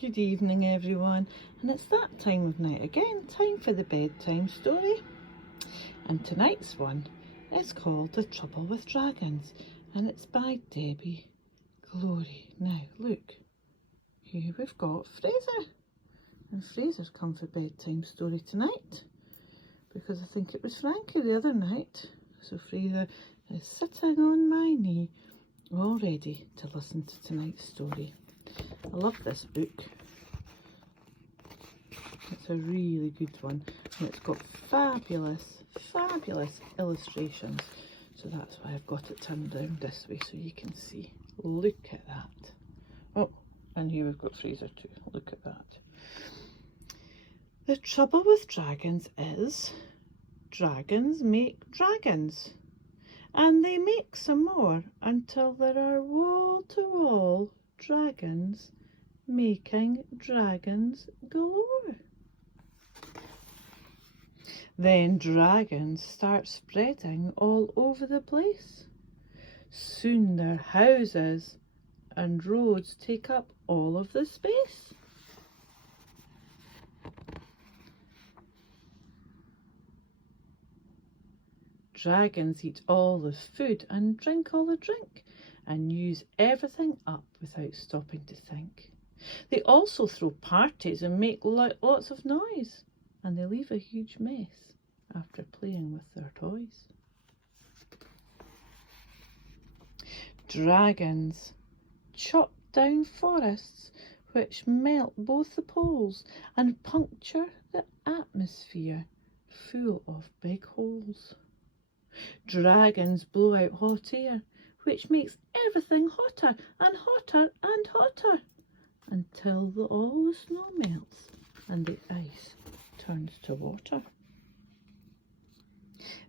Good evening everyone, and it's that time of night again, time for the bedtime story. And tonight's one is called The Trouble with Dragons, and it's by Debbie Glory. Now look, here we've got Fraser, and Fraser's come for bedtime story tonight because I think it was Frankie the other night. So Fraser is sitting on my knee all ready to listen to tonight's story. I love this book. It's a really good one, and it's got fabulous illustrations. So that's why I've got it turned around this way so you can see. Look at that. Oh, and here we've got Fraser too. Look at that. The trouble with dragons is dragons make dragons. And they make some more until there are wall-to-wall dragons making dragons galore. Then dragons start spreading all over the place. Soon their houses and roads take up all of the space. Dragons eat all the food and drink all the drink and use everything up without stopping to think. They also throw parties and make lots of noise, and they leave a huge mess after playing with their toys. Dragons chop down forests which melt both the poles and puncture the atmosphere full of big holes. Dragons blow out hot air, which makes everything hotter and hotter and hotter until all the snow melts and the ice turns to water.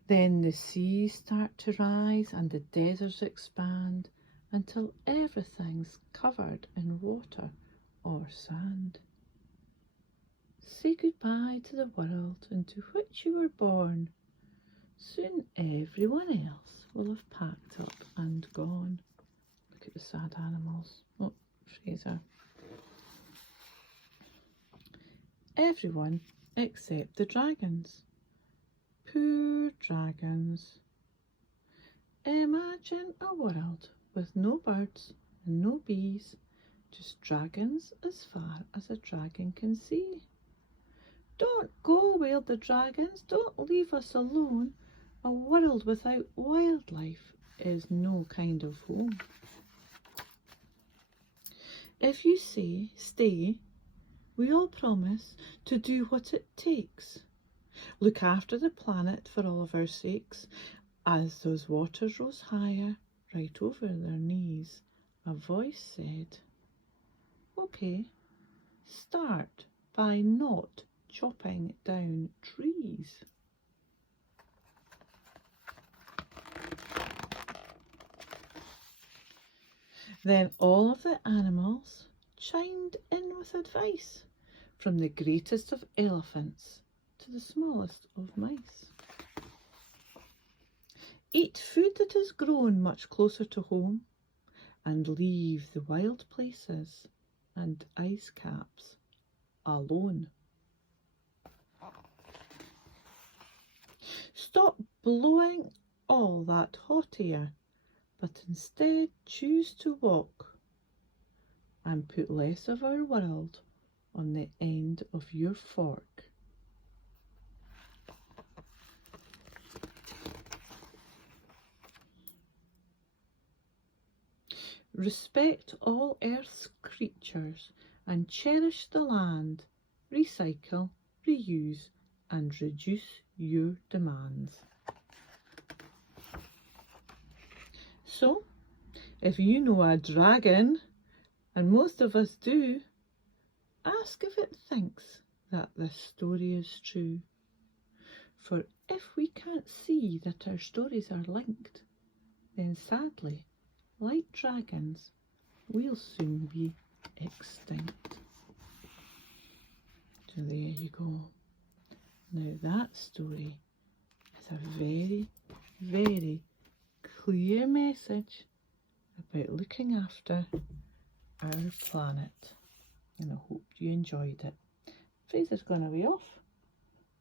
Then the seas start to rise and the deserts expand until everything's covered in water or sand. Say goodbye to the world into which you were born. Soon everyone else will have packed up and gone. Look at the sad animals. Oh, Fraser. Everyone except the dragons. Poor dragons. Imagine a world with no birds and no bees, just dragons as far as a dragon can see. Don't go, wailed the dragons, don't leave us alone. A world without wildlife is no kind of home. If you say stay, we all promise to do what it takes. Look after the planet for all of our sakes. As those waters rose higher, right over their knees, a voice said, "Okay, start by not chopping down trees." Then all of the animals chimed in with advice, from the greatest of elephants to the smallest of mice. Eat food that is grown much closer to home, and leave the wild places and ice caps alone. Stop blowing all that hot air, but instead choose to walk and put less of our world on the end of your fork. Respect all Earth's creatures and cherish the land. Recycle, reuse and reduce your demands. So, if you know a dragon, and most of us do, ask if it thinks that this story is true. For if we can't see that our stories are linked, then sadly, like dragons, we'll soon be extinct. So there you go. Now that story is a very, very clear message about looking after our planet. and I hope you enjoyed it. Fraser's gone away off.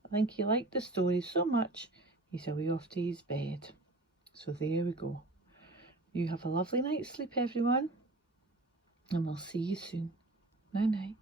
I think he liked the story so much he's away off to his bed. So there we go. You have a lovely night's sleep, everyone, and we'll see you soon. Night night.